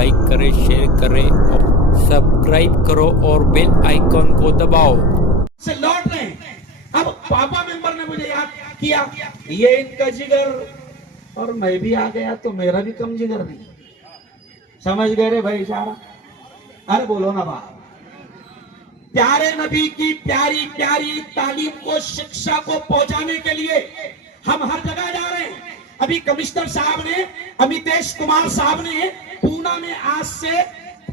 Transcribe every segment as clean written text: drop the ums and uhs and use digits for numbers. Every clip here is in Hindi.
लाइक करें, शेयर करें और सब्सक्राइब करो और बेल आइकन को दबाओ। से लौट रहे हैं। अब पापा मेंबर ने मुझे याद किया, ये इनका जिगर और मैं भी आ गया तो मेरा भी कम जिगर नहीं। समझ गए रे भाई सारा? अरे बोलो ना बात। प्यारे नबी की प्यारी प्यारी तालीम को, शिक्षा को पहुंचाने के लिए हम हर जगह जा रहे हैं। अभी कमिश्नर साहब ने, अमितेश कुमार साहब ने पूना में आज से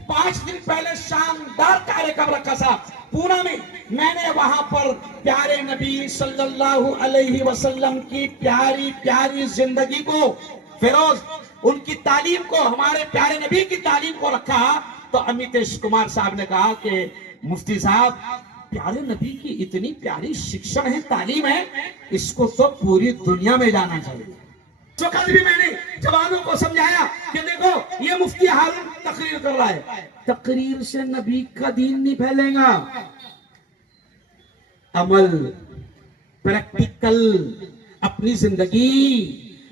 5 दिन पहले शानदार कार्यक्रम रखा था। पूना में मैंने वहां पर प्यारे नबी सल्लल्लाहु अलैहि वसल्लम की प्यारी प्यारी जिंदगी को, फिरोज उनकी तालीम को, हमारे प्यारे नबी की तालीम को रखा। तो अमितेश कुमार साहब ने कहा कि मुफ्ती साहब, प्यारे नबी की इतनी प्यारी शिक्षण है, तालीम है, इसको तो पूरी दुनिया में जाना चाहिए। तो कल भी मैंने जवानों को समझाया कि देखो ये मुफ्ती हारून तकरीर कर रहा है, तकरीर से नबी का दीन नहीं फैलेगा। अमल, प्रैक्टिकल, अपनी जिंदगी।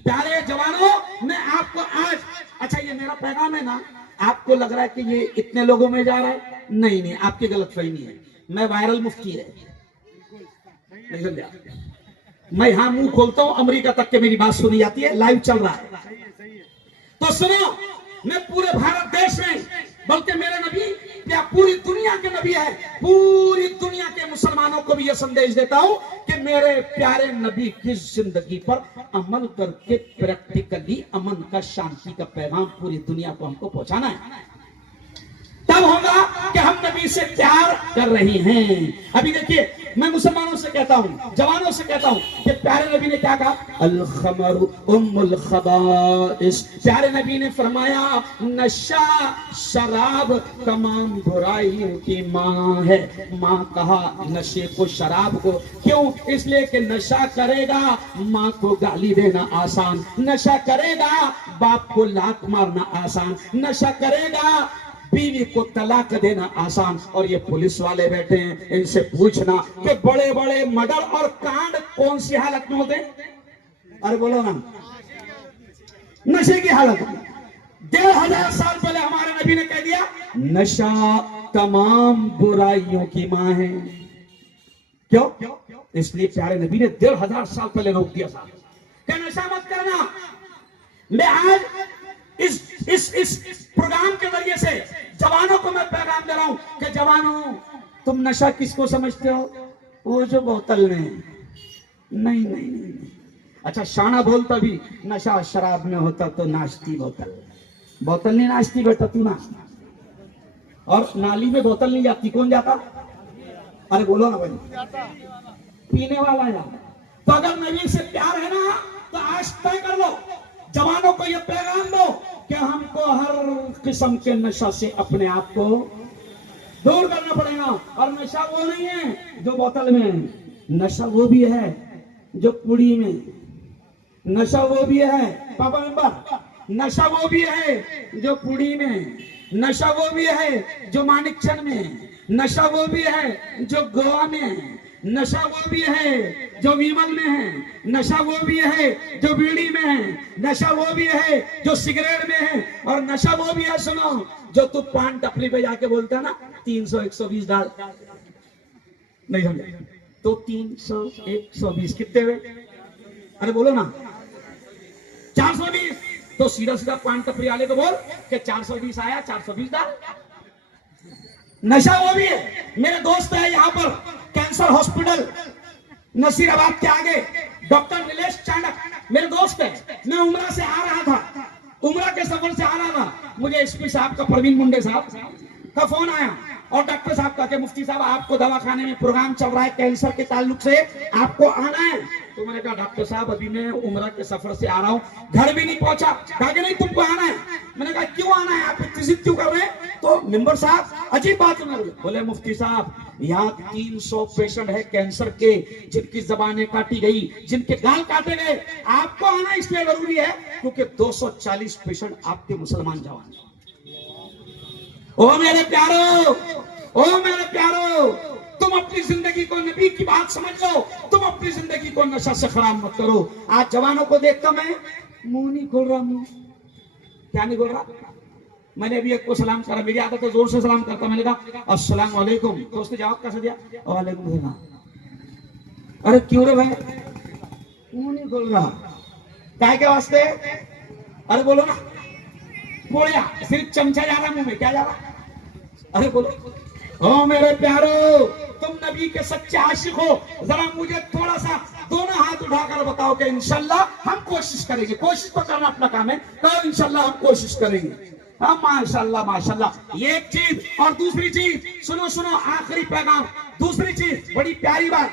प्यारे जवानों, मैं आपको आज, अच्छा ये मेरा पैगाम है ना, आपको लग रहा है कि ये इतने लोगों में जा रहा है? नहीं नहीं, आपकी गलतफहमी है। मैं वायरल मुफ्ती है, नहीं समझा? मैं यहां मुंह खोलता हूं, अमेरिका तक के मेरी बात सुनी जाती है, लाइव चल रहा है। तो सुनो, मैं पूरे भारत देश में, बल्कि मेरे नबी या पूरी दुनिया के नबी है, पूरी दुनिया के मुसलमानों को भी यह संदेश देता हूं कि मेरे प्यारे नबी की जिंदगी पर अमल करके प्रैक्टिकली अमन का, शांति का पैगाम पूरी दुनिया को हमको पहुंचाना है। तब होगा कि हम नबी से प्यार कर रही हैं। अभी देखिए, मैं मुसलमानों से कहता हूं, जवानों से कहता हूं कि प्यारे नबी ने क्या कहा? अल खमरु उम्मुल खबाइस। प्यारे नबी ने फरमाया, नशा, शराब तमाम बुराइयों की माँ है। माँ कहा नशे को, शराब को। क्यों? इसलिए कि नशा करेगा माँ को गाली देना आसान, नशा करेगा बाप को लात मारना आसान, नशा करेगा बीवी को तलाक देना आसान। और ये पुलिस वाले बैठे हैं, इनसे पूछना कि बड़े बड़े मर्डर और कांड कौन सी हालत में होते? अरे बोलो ना, नशे की हालत में। 1500 साल पहले हमारे नबी ने कह दिया, नशा तमाम बुराइयों की मां है। क्यों? इसलिए प्यारे नबी ने 1500 साल पहले रोक दिया था कि नशा मत करना। मैं आज इस प्रोग्राम के जरिए से जवानों को मैं पैगाम दे रहा हूं कि जवानों, तुम नशा किसको समझते हो? वो जो बोतल में। नहीं नहीं नहीं, नहीं। अच्छा, शाना बोलता भी नशा शराब में होता तो नाश्ती बोतल। बोतल नहीं नाश्ती बेटा, तू नाश्ता। और नाली में बोतल नहीं जाती, कौन जाता? अरे बोलो ना भाई, पीने वाला जाता। तो अगर नबी से प्यार है ना, तो आज तय कर लो, जवानों को यह पैगाम दो कि हमको हर किस्म के नशा से अपने आप को दूर करना पड़ेगा। और नशा वो नहीं है जो बोतल में, नशा वो भी है जो पुड़ी में, नशा वो भी है पापा मेंबर, नशा वो भी है जो पुड़ी में, नशा वो भी है जो मानिकचंद में, नशा वो भी है जो गोवा में, नशा वो भी है जो विमल में है, नशा वो भी है जो बीड़ी में है, नशा वो भी है जो सिगरेट में है, और नशा वो भी है, सुनो, जो तू पान टपरी पे जाके बोलता ना 300 120 डाल। नहीं समझे? तो 300 120 कितने हुए? अरे बोलो ना, 420। तो सीधा सीधा पान टपरी वाले को बोल कि 420 आया, 420 डाल। नशा वो भी है। मेरे दोस्त है यहाँ पर कैंसर हॉस्पिटल नसीराबाद के आगे, डॉक्टर नीलेश चाणक मेरे दोस्त है। मैं उमरा से आ रहा था, उमरा के सफर से आ रहा था, मुझे एसपी साहब का, प्रवीण मुंडे साहब का फोन आया और डॉक्टर साहब का कि मुफ्ती साहब आपको दवाखाने में प्रोग्राम चल रहा है कैंसर के ताल्लुक से, आपको आना है। तो मैंने कहा डॉक्टर साहब अभी मैं उमरा के सफर से आ रहा हूँ, घर भी नहीं पहुंचा। कहा कि नहीं तुमको आना है। मैंने कहा क्यों आना है, आप इतनी जिद क्यों कर रहे हैं? तो मेंबर साहब अजीब बात है। बोले मुफ्ती साहब, यहाँ 300 पेशेंट है कैंसर के, जिनकी जबानें काटी गई, जिनके गाल काटे गए। आपको आना इसलिए जरूरी है क्योंकि 240 पेशेंट आपके मुसलमान जवान। ओ मेरे प्यारो, ओ मेरे प्यारो, तुम अपनी जिंदगी को नबी की बात समझ लो, तुम अपनी जिंदगी को नशा से खराब मत करो। आज जवानों को देखता मैं मुंह नहीं खोल रहा, मुंह क्या नहीं बोल रहा? मैंने अभी एक को सलाम करा, मेरी आदत तो जोर से सलाम करता, मैंने कहा अस्सलाम वालेकुम, तो उसने जवाब कैसे दिया? वालेकुम सलाम। अरे क्यों रे भाई, मुंह नहीं खोल रहा, काय के वास्ते? अरे बोलो ना, बोलिया, सिर्फ चमचा जा रहा मुंह में, क्या जा रहा? अरे बोलो। ओ मेरे प्यारो, तुम नबी के सच्चे आशिक हो, जरा मुझे थोड़ा सा दोनों हाथ उठाकर बताओ कि इंशाल्लाह हम कोशिश करेंगे। कोशिश तो करना अपना काम है, तो इंशाल्लाह हम कोशिश करेंगे। हाँ माशाल्लाह माशाल्लाह। ये एक चीज, और दूसरी चीज सुनो सुनो, आखिरी पैगाम, दूसरी चीज बड़ी प्यारी बात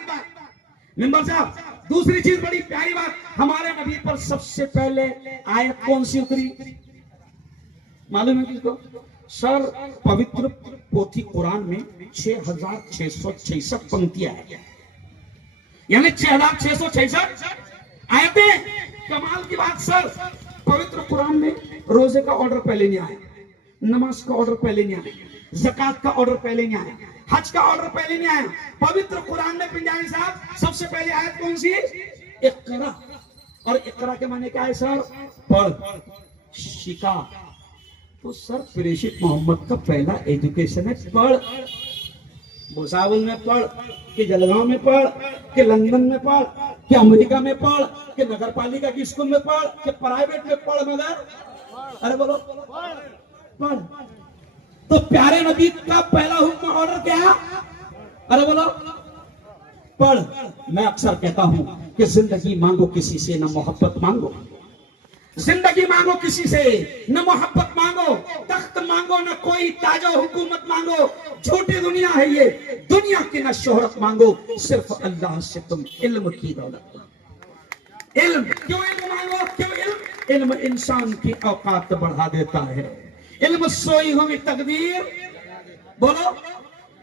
मेंबर साहब, दूसरी चीज बड़ी प्यारी बात, हमारे नबी पर सबसे पहले आयत कौन सी उतरी मालूम है किसको? सर, पवित्र पोथी कुरान में 6666 पंक्तियां है, यानी 6666 आयतें। कमाल की बात सर, पवित्र कुरान में रोजे का ऑर्डर पहले नहीं आया, नमाज का ऑर्डर पहले नहीं आया, ज़कात का ऑर्डर पहले नहीं आया, हज का ऑर्डर पहले नहीं आया। पवित्र कुरान में पिंजारी साहब सबसे पहले आयत कौन सी? इक़रा। और इक़रा के माने क्या है सर? पढ़, शिका। तो सर प्रेषित मोहम्मद का पहला एजुकेशन है पढ़। भुसावल में पढ़, कि जलगांव में पढ़, कि लंदन में पढ़, कि अमेरिका में पढ़, कि नगर पालिका की स्कूल में पढ़, कि प्राइवेट में पढ़, मगर अरे बोलो पढ़। तो प्यारे नबी का पहला हुक्म ऑर्डर क्या? अरे बोलो पढ़। मैं अक्सर कहता हूं कि जिंदगी मांगो किसी से, न मोहब्बत मांगो। जिंदगी मांगो किसी से, न मोहब्बत मांगो। तख्त मांगो न कोई ताजा हुकूमत मांगो, झूठी दुनिया है ये, दुनिया की न शोहरत मांगो, सिर्फ अल्लाह से तुम इल्म की दौलत मांगो। इल्म क्यों? इल्म मांगो क्यों? इल्म इंसान की औकात बढ़ा देता है। इल्म सोई हुई तकदीर बोलो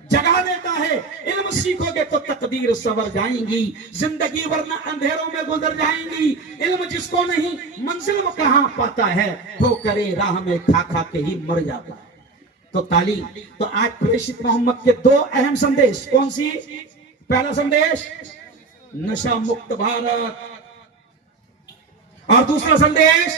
जगा देता है। इल्म सीखोगे तो तकदीर सवर जाएंगी, जिंदगी वरना अंधेरों में गुजर जाएंगी। इल्म जिसको नहीं मंजिल में कहां पाता है, तो करे राह में खा खा के ही मर जाता है। तो तालीम, तो आज प्रेषित मोहम्मद के दो अहम संदेश, कौन सी? पहला संदेश नशा मुक्त भारत, और दूसरा संदेश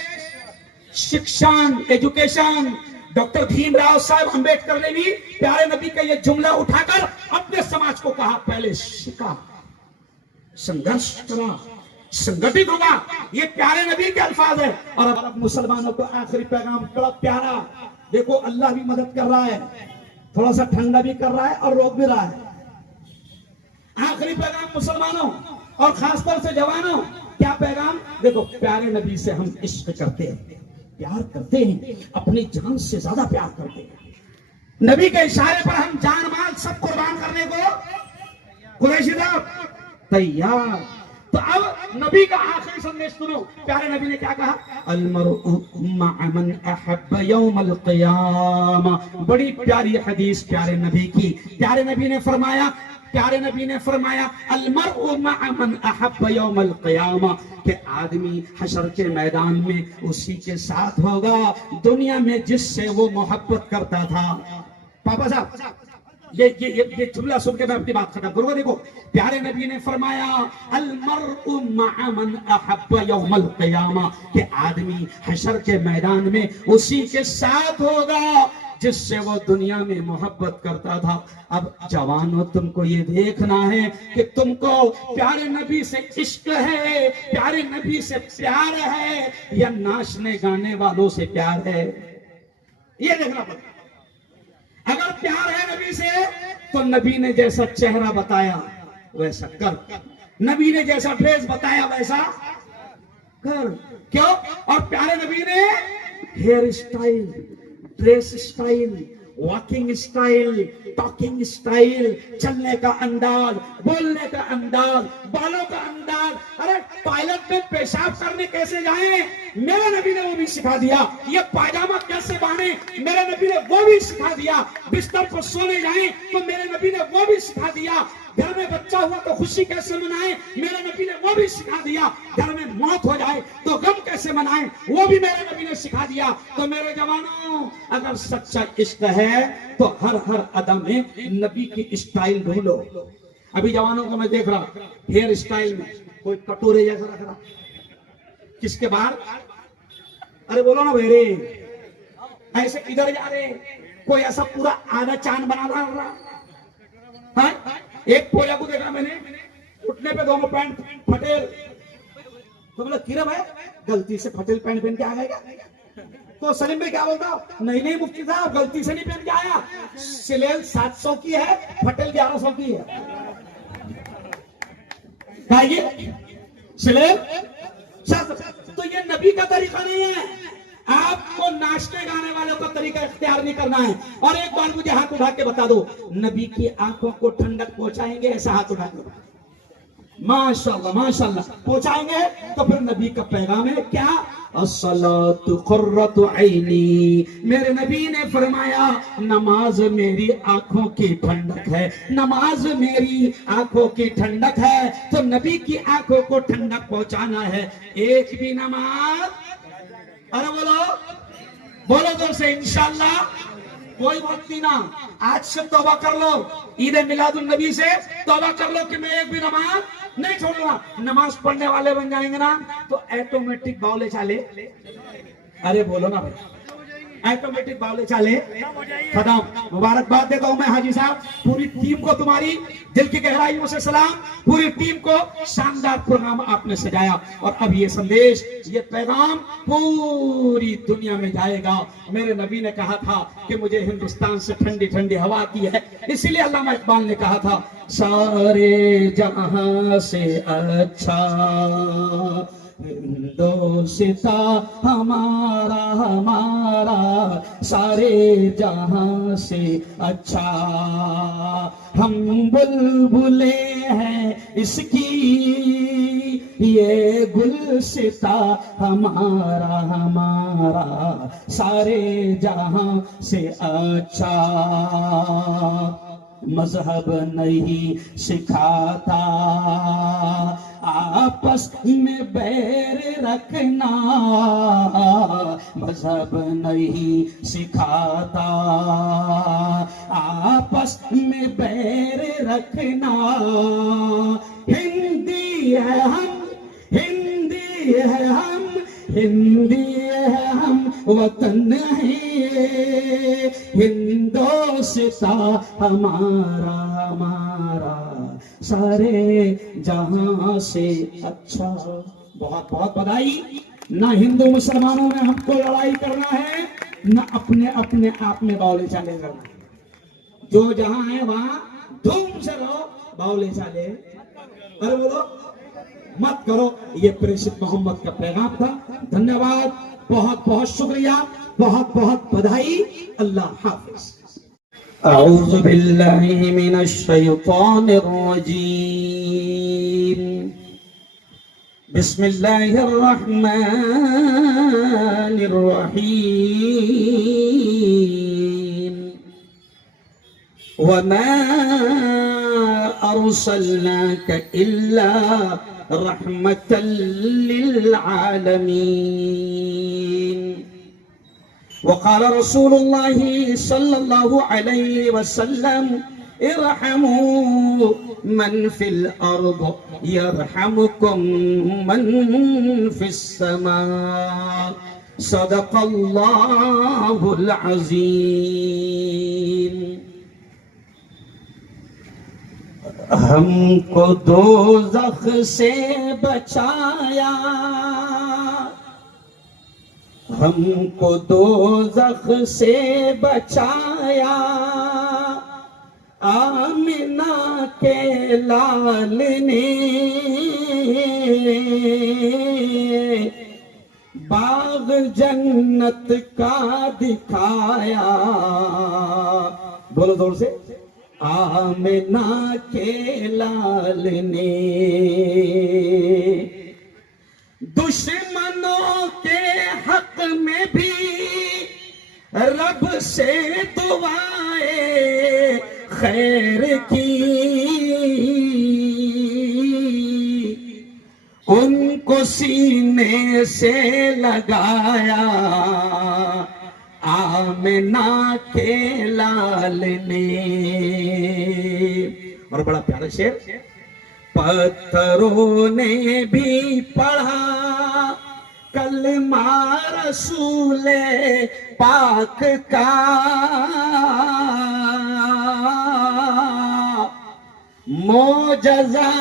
शिक्षा, एजुकेशन। डॉक्टर भीमराव साहब अंबेडकर ने भी प्यारे नबी का यह जुमला उठाकर अपने समाज को कहा, पहले शिका, संघर्ष करा, संगठित होगा। ये प्यारे नबी के अल्फाज है। और अब मुसलमानों को आखिरी पैगाम बड़ा प्यारा, देखो अल्लाह भी मदद कर रहा है, थोड़ा सा ठंडा भी कर रहा है और रोक भी रहा है। आखिरी पैगाम मुसलमानों और खासतौर से जवानों, क्या पैगाम? देखो प्यारे नबी से हम इश्क करते हैं, प्यार करते हैं, अपनी जान से ज्यादा प्यार करते हैं। नबी के इशारे पर हम जान माल सब कुर्बान करने को कुरैशी साहब तैयार। तो अब नबी का आखिरी संदेश सुनो, प्यारे नबी ने क्या कहा? अलमरउ मअ मन अहब्ब यौमल क़ियामा। बड़ी प्यारी हदीस प्यारे नबी की। प्यारे नबी ने फरमाया अलमरउ मअ मन अहब्ब यौमल क़ियामा, कि आदमी हशर के मैदान में उसी के साथ होगा दुनिया में जिससे वो मोहब्बत करता था। पापा साहब ये जुमला सुन के मैं अपनी बात खत्म करूंगा। देखो प्यारे नबी ने फरमाया अलमरउ मअ मन अहब्ब यौमल क़ियामा, कि आदमी हशर के मैदान में उसी के साथ होगा जिससे वो दुनिया में मोहब्बत करता था। अब जवानों, तुमको ये देखना है कि तुमको प्यारे नबी से इश्क है, प्यारे नबी से प्यार है, या नाचने गाने वालों से प्यार है, ये देखना पड़ेगा। अगर प्यार है नबी से, तो नबी ने जैसा चेहरा बताया वैसा कर, नबी ने जैसा ड्रेस बताया वैसा कर। क्यों? और प्यारे नबी ने hair style, dress style, walking style, talking style, चलने का अंदाज, बोलने का अंदाज, बालों का अंदाज, अरे टॉयलेट में पेशाब करने कैसे जाएं, मेरे नबी ने वो भी सिखा दिया। ये पायजामा कैसे बांधे, मेरे नबी ने वो भी सिखा दिया। बिस्तर पर सोने जाएं तो मेरे नबी ने वो भी सिखा दिया। घर में बच्चा हुआ तो खुशी कैसे मनाएं, मेरे नबी ने वो भी सिखा दिया। घर में मौत हो जाए तो गम कैसे मनाएं, वो भी मेरे नबी ने सिखा दिया। तो मेरे जवानों, अगर सच्चा इश्क है तो हर अदा में नबी की स्टाइल ढूंढो। अभी जवानों को मैं देख रहा हेयर स्टाइल में कोई कटोरे जैसा रख रहा, किसके बाहर? अरे बोलो ना भेरे, ऐसे इधर जा रहे, कोई ऐसा पूरा आधा चांद बना रहा। हाँ? एक पोया को देखा मैंने, उठने पे दोनों पैंट फटेल, तो बोला किरे भाई गलती से फटेल पैंट पहन के आ गए क्या? तो सलीम भाई क्या बोलता, नहीं नहीं मुफ्ती साहब गलती से नहीं पहन के आया, सिलेल 700 की है, फटेल 1100 की है। सिलेल 700। तो ये नबी का तरीका नहीं है। आपको नाचने गाने वालों का तरीका इख्तियार नहीं करना है। और एक बार मुझे हाथ उठा के बता दो, नबी की आंखों को ठंडक पहुंचाएंगे? ऐसा हाथ उठा के माशाअल्लाह माशाअल्लाह पहुंचाएंगे। तो फिर नबी का पैगाम है क्या? अस्सलातु कुर्रतु ऐनी। मेरे नबी ने फरमाया नमाज मेरी आंखों की ठंडक है, नमाज मेरी आंखों की ठंडक है। तो नबी की आंखों को ठंडक पहुंचाना है। एक भी नमाज, अरे बोलो बोलो जोर से, इंशाअल्लाह कोई बात नहीं ना। आज से तौबा कर लो, ईद मिलादुन नबी से तौबा कर लो कि मैं एक भी नमाज नहीं छोड़ूंगा। नमाज पढ़ने वाले बन जाएंगे ना तो ऑटोमेटिक बावले चाले, अरे बोलो ना भाई, ऑटोमेटिक बावले चाले खत्म। मुबारकबाद देता हूं मैं हाजी साहब, पूरी टीम को तुम्हारी दिल की गहराइयों से सलाम। पूरी टीम को शानदार प्रोग्राम आपने सजाया। और अब ये संदेश, ये पैगाम पूरी दुनिया में जाएगा। मेरे नबी ने कहा था कि मुझे हिंदुस्तान से ठंडी ठंडी हवा आती है, इसीलिए अल्लामा इकबाल ने कहा था सारे जहां से अच्छा हिंदोस्ता हमारा हमारा, सारे जहां से अच्छा। हम बुलबुले हैं इसकी, ये गुलसिता हमारा हमारा, सारे जहां से अच्छा। मजहब नहीं सिखाता आपस में बैर रखना, मजहब नहीं सिखाता आपस में बैर रखना। हिंदी है हम, हिंदी है हम, हिंदी है हम, वतन है हिंदोस्ता हमारा हमारा, सारे जहां से अच्छा। बहुत बहुत बधाई। ना हिंदू मुसलमानों में हमको लड़ाई करना है, ना अपने अपने आप में बावले चाले करना है। जो जहां है वहां धूम से रहो, बावले चाले अरे बोलो मत करो। ये प्रेषित मोहम्मद का पैगाम था। धन्यवाद, बहुत बहुत शुक्रिया, बहुत बहुत बधाई। अल्लाह हाफिज। अऊज़ु बिल्लाहि मिनश शैतानिर रजीम। बिस्मिल्लाहिर रहमानिर रहीम। वमा अरसलनाका इल्ला रहमतल लिल आलमीन। वक़ाल रसूलुल्लाहि सल्लल्लाहु अलैहि वसल्लम इरहमू मन फिल अर्द यरहमुकुम मन फिस समा। सदक़ल्लाहुल अज़ीम। हमको दोज़ख से बचाया, हमको दोज़ख से बचाया, आमिना के लाल ने बाग जन्नत का दिखाया। बोलो जोर से, आमिना के लाल ने दुश्मनों के हक में भी रब से दुआएं खैर की, उनको सीने से लगाया आमिना के लाल ने। और बड़ा प्यारा शेर, पत्थरों ने भी पढ़ा कलमा रसूले पाक का मोजज़ा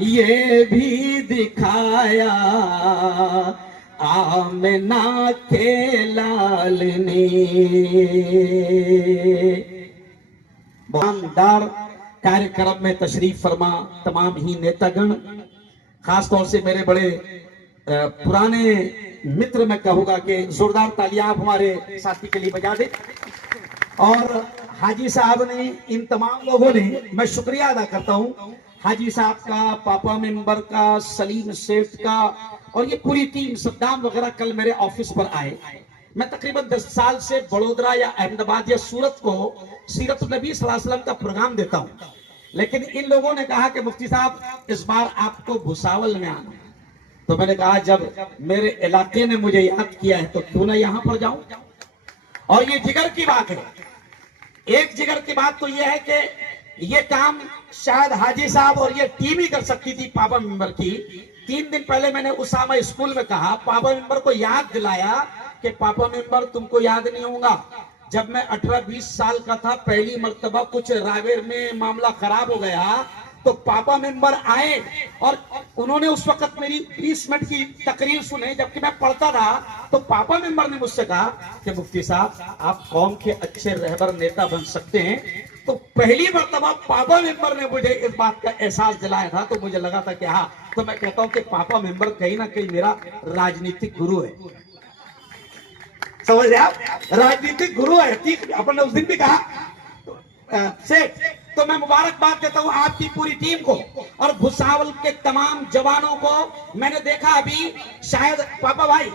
ये भी दिखाया आमिना के लाल ने। शानदार कार्यक्रम में तशरीफ फरमा तमाम ही नेतागण, खासतौर से मेरे बड़े पुराने मित्र, मैं कहूंगा कि जोरदार तालियां आप हमारे साथी के लिए बजा दे। और हाजी साहब ने, इन तमाम लोगों ने, मैं शुक्रिया अदा करता हूं हाजी साहब का, पापा मेंबर का, सलीम सेठ का, और ये पूरी टीम सद्दाम वगैरह कल मेरे ऑफिस पर आए। मैं तकरीबन 10 साल से बड़ोदरा या अहमदाबाद या सूरत को सीरत नबी सल्लल्लाहु अलैहि वसल्लम का प्रोग्राम देता हूं, लेकिन इन लोगों ने कहा कि मुफ्ती साहब इस बार आपको भुसावल में आना है। तो मैंने कहा जब मेरे इलाके ने मुझे याद किया है तो क्यों ना यहां पर जाऊं। और ये जिगर की बात है, एक जिगर की बात तो यह है कि ये काम शायद हाजी साहब और ये टीम ही कर सकती थी पापा मेंबर की। 3 दिन पहले मैंने उसामा स्कूल में कहा, पापा मेंबर को याद दिलाया कि पापा मेंबर तुमको याद नहीं होगा, जब मैं 18-20 साल का था पहली मर्तबा कुछ रावेर में मामला खराब हो गया तो पापा मेंबर आए और उन्होंने उस वक्त मेरी 20 मिनट की तकरीर सुने जबकि मैं पढ़ता था। तो पापा मेंबर ने मुझसे कहा कि मुफ्ती साहब आप कौम के अच्छे रहबर नेता बन सकते हैं। तो पहली मर्तबा पापा मेंबर ने मुझे इस बात का एहसास दिलाया था, तो मुझे लगा था कि हाँ, तो मैं कहता हूं कि पापा मेंबर कहीं ना कहीं मेरा राजनीतिक गुरु है। समझ रहे आप, राजनीतिक गुरु है। ठीक, अपन ने उस दिन भी कहा सेठ, तो मैं मुबारकबाद देता हूं आपकी पूरी टीम को और भुसावल के तमाम जवानों को। मैंने देखा अभी शायद पापा भाई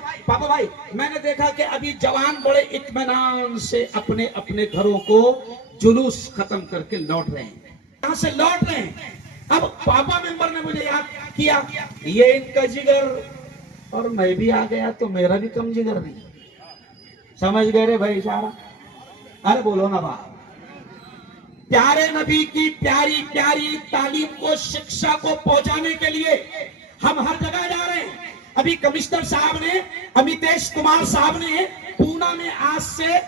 मैंने देखा कि अभी जवान बड़े इत्मीनान से अपने अपने घरों को जुलूस खत्म करके लौट रहे हैं, यहां से लौट रहे हैं। अब पापा मेंबर ने मुझे याद किया, ये इनका जिगर, और मैं भी आ गया तो मेरा भी कम जिगर नहीं। समझ गए रे भाई इशारा? अरे बोलो ना बात। प्यारे नबी की प्यारी प्यारी तालीम को, शिक्षा को पहुंचाने के लिए हम हर जगह जा रहे हैं। अभी कमिश्नर साहब ने, अमितेश कुमार साहब ने पूना में आज से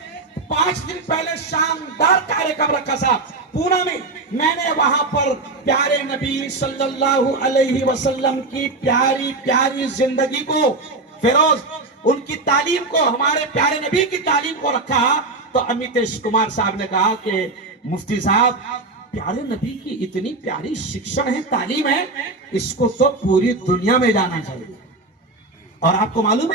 5 दिन पहले शानदार कार्यक्रम रखा साहब पूना में। मैंने वहां पर प्यारे नबी सल्लल्लाहु अलैहि वसल्लम की प्यारी प्यारी जिंदगी को, फिरोज उनकी तालीम को, हमारे प्यारे नबी की तालीम को रखा। तो अमितेश कुमार साहब ने कहा कि मुफ्ती साहब प्यारे नबी की इतनी प्यारी शिक्षण है, तालीम है, इसको तो पूरी दुनिया में जाना चाहिए। और आपको मालूम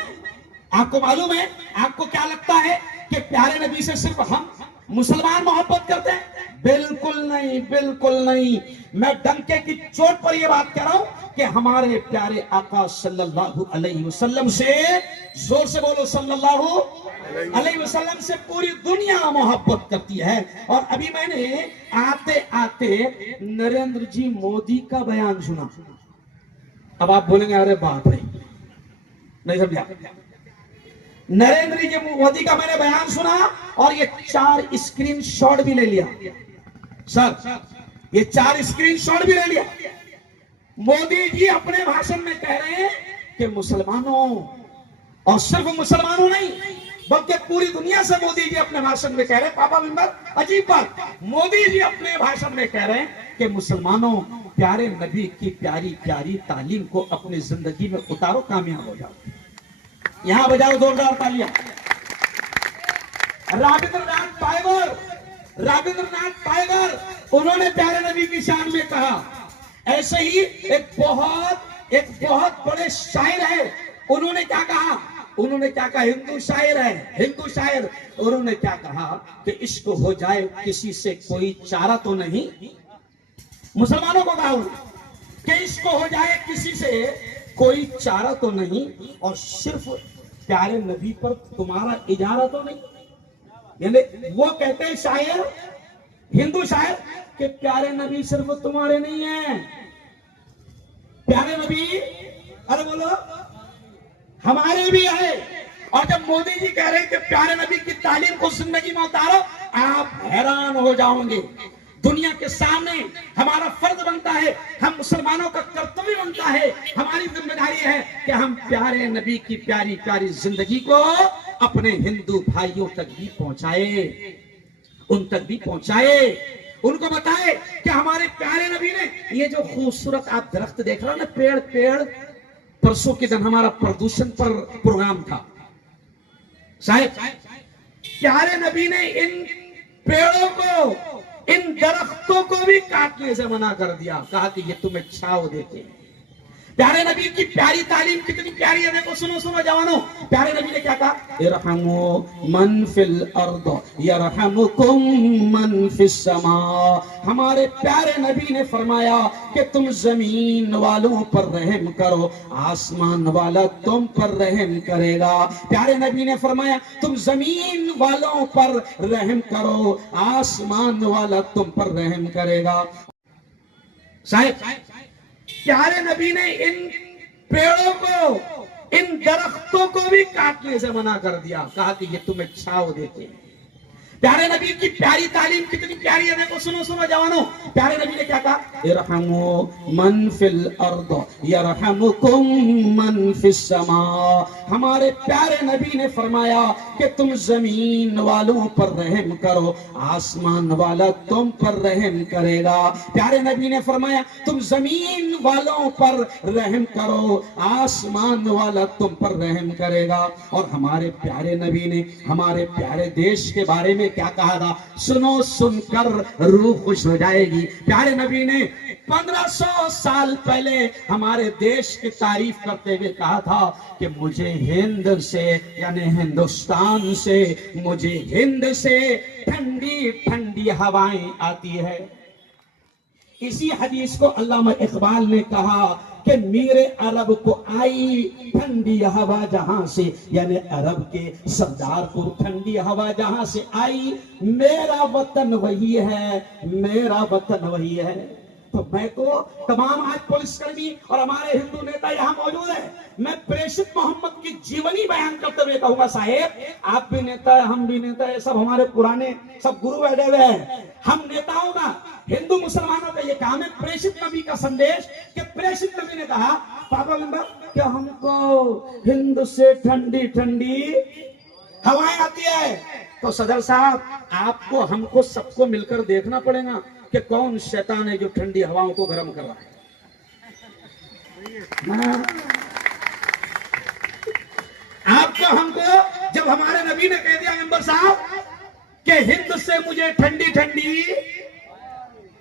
है, आपको क्या लगता है कि प्यारे नबी से सिर्फ हम मुसलमान मोहब्बत करते हैं? बिल्कुल नहीं, बिल्कुल नहीं। मैं डंके की चोट पर यह बात कह रहा हूं कि हमारे प्यारे आका सल्लल्लाहु अलैहि वसल्लम से, जोर से बोलो, सल्लल्लाहु अलैहि वसल्लम से पूरी दुनिया मोहब्बत करती है। और अभी मैंने आते आते नरेंद्र जी मोदी का बयान सुना। अब आप बोलेंगे अरे बाप रे, नहीं समझा। नरेंद्र जी मोदी का मैंने बयान सुना और ये 4 स्क्रीनशॉट भी ले लिया सर, ये 4 स्क्रीनशॉट भी ले लिया। मोदी जी अपने भाषण में कह रहे हैं कि मुसलमानों, और सिर्फ मुसलमानों नहीं बल्कि पूरी दुनिया से मोदी जी अपने भाषण में कह रहे हैं। पापा मेंबर, अजीब बात, मोदी जी अपने भाषण में कह रहे हैं कि मुसलमानों प्यारे नबी की प्यारी प्यारी तालीम को अपनी जिंदगी में उतारो, कामयाब हो जाओ। यहां बजाओ जोरदार तालियां। रविंद्रनाथ टैगोर उन्होंने प्यारे नबी की शान में कहा। ऐसे ही एक बहुत बड़े शायर है, उन्होंने क्या कहा, हिंदू शायर, उन्होंने क्या कहा कि इश्क हो जाए किसी से कोई चारा तो नहीं। मुसलमानों को कहा कि इश्क हो जाए किसी से कोई चारा तो नहीं, और सिर्फ प्यारे नबी पर तुम्हारा इजारा तो नहीं। यानी वो कहते हैं शायर, हिंदू शायर, कि प्यारे नबी सिर्फ तुम्हारे नहीं है, प्यारे नबी, अरे बोलो, हमारे भी है। और जब मोदी जी कह रहे हैं कि प्यारे नबी की तालीम को जिंदगी में उतारो, आप हैरान हो जाओगे। दुनिया के सामने हमारा फर्ज बनता है, हम मुसलमानों का कर्तव्य बनता है, हमारी जिम्मेदारी है कि हम प्यारे नबी की प्यारी प्यारी जिंदगी को अपने हिंदू भाइयों तक भी पहुंचाए, उन तक भी पहुंचाए, उनको बताए कि हमारे प्यारे नबी ने ये जो खूबसूरत आप दरख्त देख रहे हो ना, पेड़ पेड़, परसों के दिन हमारा प्रदूषण पर प्रोग्राम था साहब, प्यारे नबी ने इन पेड़ों को, इन दरख्तों को भी काटने से मना कर दिया, कहा कि ये तुम्हें छांव देते हैं। प्यारे नबी की प्यारी तालीम कितनी प्यारी है, देखो सुनो सुनो जवानों, प्यारे नबी ने क्या कहा, इरहमु मन फिल अर्द यरहमुकुम मन फिस समा। हमारे प्यारे नबी ने फरमाया कि तुम जमीन वालों पर रहम करो, आसमान वाला तुम पर रहम करेगा। प्यारे नबी ने फरमाया तुम जमीन वालों पर रहम करो, आसमान वाला तुम पर रहम करेगा। साहब, प्यारे नबी ने इन पेड़ों को, इन दरख्तों को भी काटने से मना कर दिया, कहा कि ये तुम्हें छांव देते हैं। प्यारे नबी की प्यारी तालीम कितनी प्यारी है, देखो सुनो सुनो जवानों, प्यारे नबी ने क्या कहा, इरहमु मन फिल अर्द यरहमुकुम मन फिस समा। हमारे प्यारे नबी ने फरमाया कि तुम जमीन वालों पर रहम करो, आसमान वाला तुम पर रहम करेगा। प्यारे नबी ने फरमाया तुम जमीन वालों पर रहम करो, आसमान वाला तुम पर रहम करेगा। और हमारे प्यारे नबी ने हमारे प्यारे देश के बारे में क्या कहा था, सुनो, सुनकर रूह खुश हो जाएगी। प्यारे नबी ने 1500 साल पहले हमारे देश की तारीफ करते हुए कहा था कि मुझे हिंद से, यानी हिंदुस्तान से, मुझे हिंद से ठंडी ठंडी हवाएं आती है। इसी हदीस को अल्लामा इकबाल ने कहा कि मेरे अरब को आई ठंडी हवा जहां से, यानी अरब के सरदार को ठंडी हवा जहां से आई, मेरा वतन वही है, मेरा वतन वही है। तो मैं तो तमाम आज पुलिसकर्मी और हमारे हिंदू नेता यहाँ मौजूद है, मैं प्रेषित मोहम्मद की जीवनी बयान करते हुए कहूंगा, साहेब आप भी नेता है, हम भी नेता है, सब हमारे पुराने सब गुरु बैठे हुए हैं, हम नेताओं का, हिंदू मुसलमानों का ये काम है प्रेषित नबी का संदेश, कि प्रेषित नबी ने कहा, पापा मेंबर क्या हमको हिंद से ठंडी ठंडी हवाएं आती है। तो सदर साहब, आपको हमको सबको मिलकर देखना पड़ेगा कि कौन शैतान है जो ठंडी हवाओं को गर्म कर रहा है। आपको हमको, जब हमारे नबी ने कह दिया मेंबर साहब कि हिंद से मुझे ठंडी ठंडी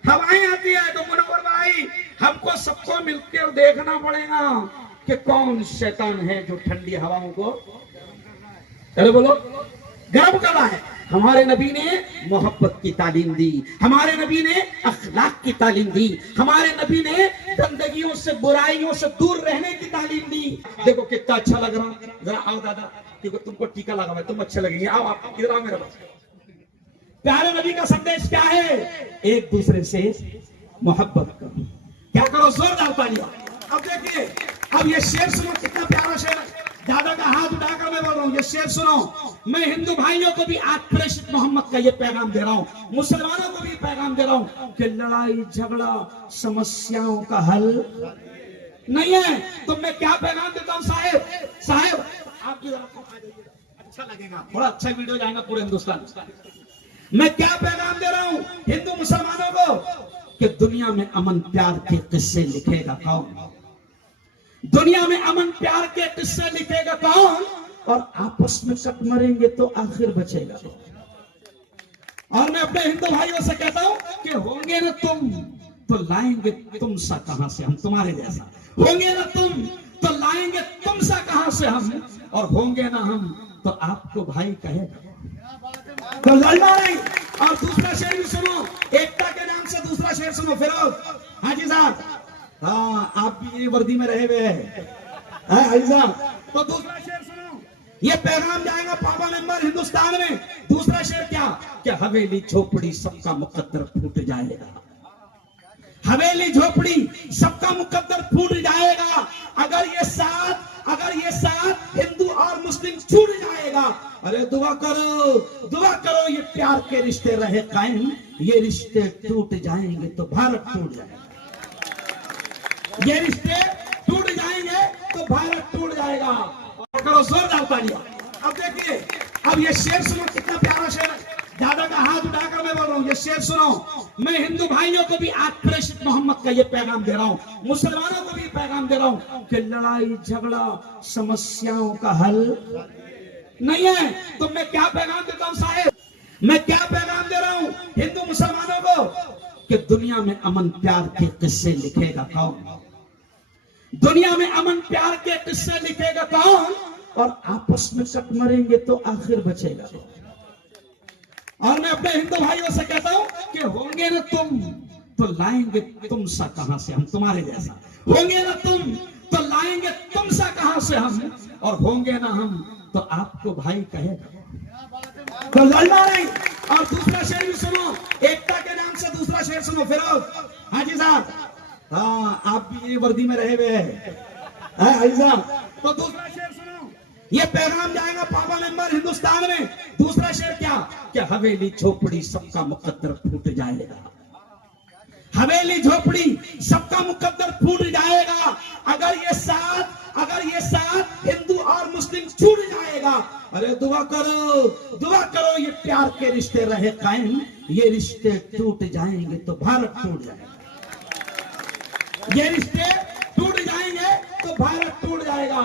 हवाएं आती है, तो मुनव्वर भाई हमको सबको मिलकर देखना पड़ेगा कि कौन शैतान है जो ठंडी हवाओं को, अरे बोलो, गर्म कर रहा है। हमारे नबी ने मोहब्बत की तालीम दी, हमारे नबी ने अखलाक की तालीम दी, हमारे नबी ने गंदगियों से, बुराइयों से दूर रहने की तालीम दी। देखो कितना अच्छा लग रहा, जरा आओ दादा, क्योंकि तुमको टीका लगा हुआ है, तुम अच्छे लगेंगे, आओ आप इधर आओ मेरे पास। प्यारे नबी का संदेश क्या है, एक दूसरे से मोहब्बत करो, क्या करो, जोरदार तालियां। अब देखिए, अब ये शेर सुनो, कितना प्यारा शेर, दादा का हाथ उठाकर मैं बोल रहा हूँ, ये शेर सुनो। मैं हिंदू भाइयों को भी आज प्रेषित मोहम्मद का ये पैगाम दे रहा हूँ, मुसलमानों को भी पैगाम दे रहा हूँ कि लड़ाई झगड़ा समस्याओं का हल नहीं है। तो मैं क्या पैगाम देता हूँ साहेब, साहेब आपकी अच्छा लगेगा, थोड़ा अच्छा वीडियो जाएगा पूरे हिंदुस्तान। मैं क्या पैगाम दे रहा हूँ हिंदू मुसलमानों को कि दुनिया में अमन प्यार के किस्से लिखेगा कौन, दुनिया में अमन प्यार के किस्से लिखेगा कौन, और आपस में कट मरेंगे तो आखिर बचेगा। और मैं अपने हिंदू भाइयों से कहता हूं कि होंगे ना तुम तो लाएंगे तुम सा कहां से हम, तुम्हारे जैसा होंगे ना तुम तो लाएंगे तुम सा कहां से हम, और होंगे ना हम तो आपको भाई कहेगा, तो लड़ना नहीं। और दूसरा शेर भी सुनो, एकता के नाम से दूसरा शेर सुनो, फिरोज हाजी साहब, हाँ आप भी ये वर्दी में रहे हुए हैं हाजी साहब, तो दूसरा शेर सुनो, ये पैगाम जाएगा पापा मेंबर हिंदुस्तान में। दूसरा शेर क्या, कि हवेली झोपड़ी सबका मुकद्दर फूट जाएगा, हवेली झोपड़ी सबका मुकद्दर फूट जाएगा, अगर ये साथ अगर ये साथ हिंदू और मुस्लिम छूट जाएगा, अरे दुआ करो ये प्यार के रिश्ते रहे कायम, ये रिश्ते टूट जाएंगे तो भारत टूट जाएगा। ये रिश्ते टूट जाएंगे तो भारत टूट जाएगा। और करो जोरदार तालियां। अब देखिए, अब ये शेर सुनो, कितना प्यारा शेर है। ज्यादा का हाथ उठाकर मैं बोल रहा हूँ, ये शेर सुनो। मैं हिंदू भाइयों को भी आज प्रेषित मोहम्मद का ये पैगाम दे रहा हूँ, मुसलमानों को भी पैगाम दे रहा हूँ कि लड़ाई झगड़ा समस्याओं का हल नहीं है। तो मैं क्या पैगाम देता हूँ साहेब, मैं क्या पैगाम दे रहा हूँ हिंदू मुसलमानों को कि दुनिया में अमन प्यार के किस्से लिखेगा कौन? दुनिया में अमन प्यार के किस्से लिखेगा कौन? और आपस में कट मरेंगे तो आखिर बचेगा। और मैं अपने हिंदू भाइयों से कहता हूं कि होंगे ना तुम तो लाएंगे तुम सा कहां से हम, तुम्हारे जैसा होंगे ना तुम तो लाएंगे तुम सा कहां से हम, और होंगे ना हम तो आपको भाई कहेगा। तो लड़ना नहीं। और दूसरा शेर भी सुनो, एकता के नाम से दूसरा शेर सुनो। फिरोज हाजी साहब, हाँ आप भी ये वर्दी में रहे हुए हैं हाजी साहब। तो दूसरा शेर सुनो, ये पैगाम जाएगा पापा मेंबर हिंदुस्तान में। दूसरा शेर क्या हवेली झोपड़ी सबका मुकद्दर फूट जाएगा। हवेली झोपड़ी सबका मुकद्दर फूट जाएगा अगर ये साथ हिंदू और मुस्लिम छूट जाएगा। अरे दुआ करो ये प्यार के रिश्ते रहे कायम, ये रिश्ते टूट जाएंगे तो भारत टूट जाएगा। ये रिश्ते टूट जाएंगे तो भारत टूट जाएगा।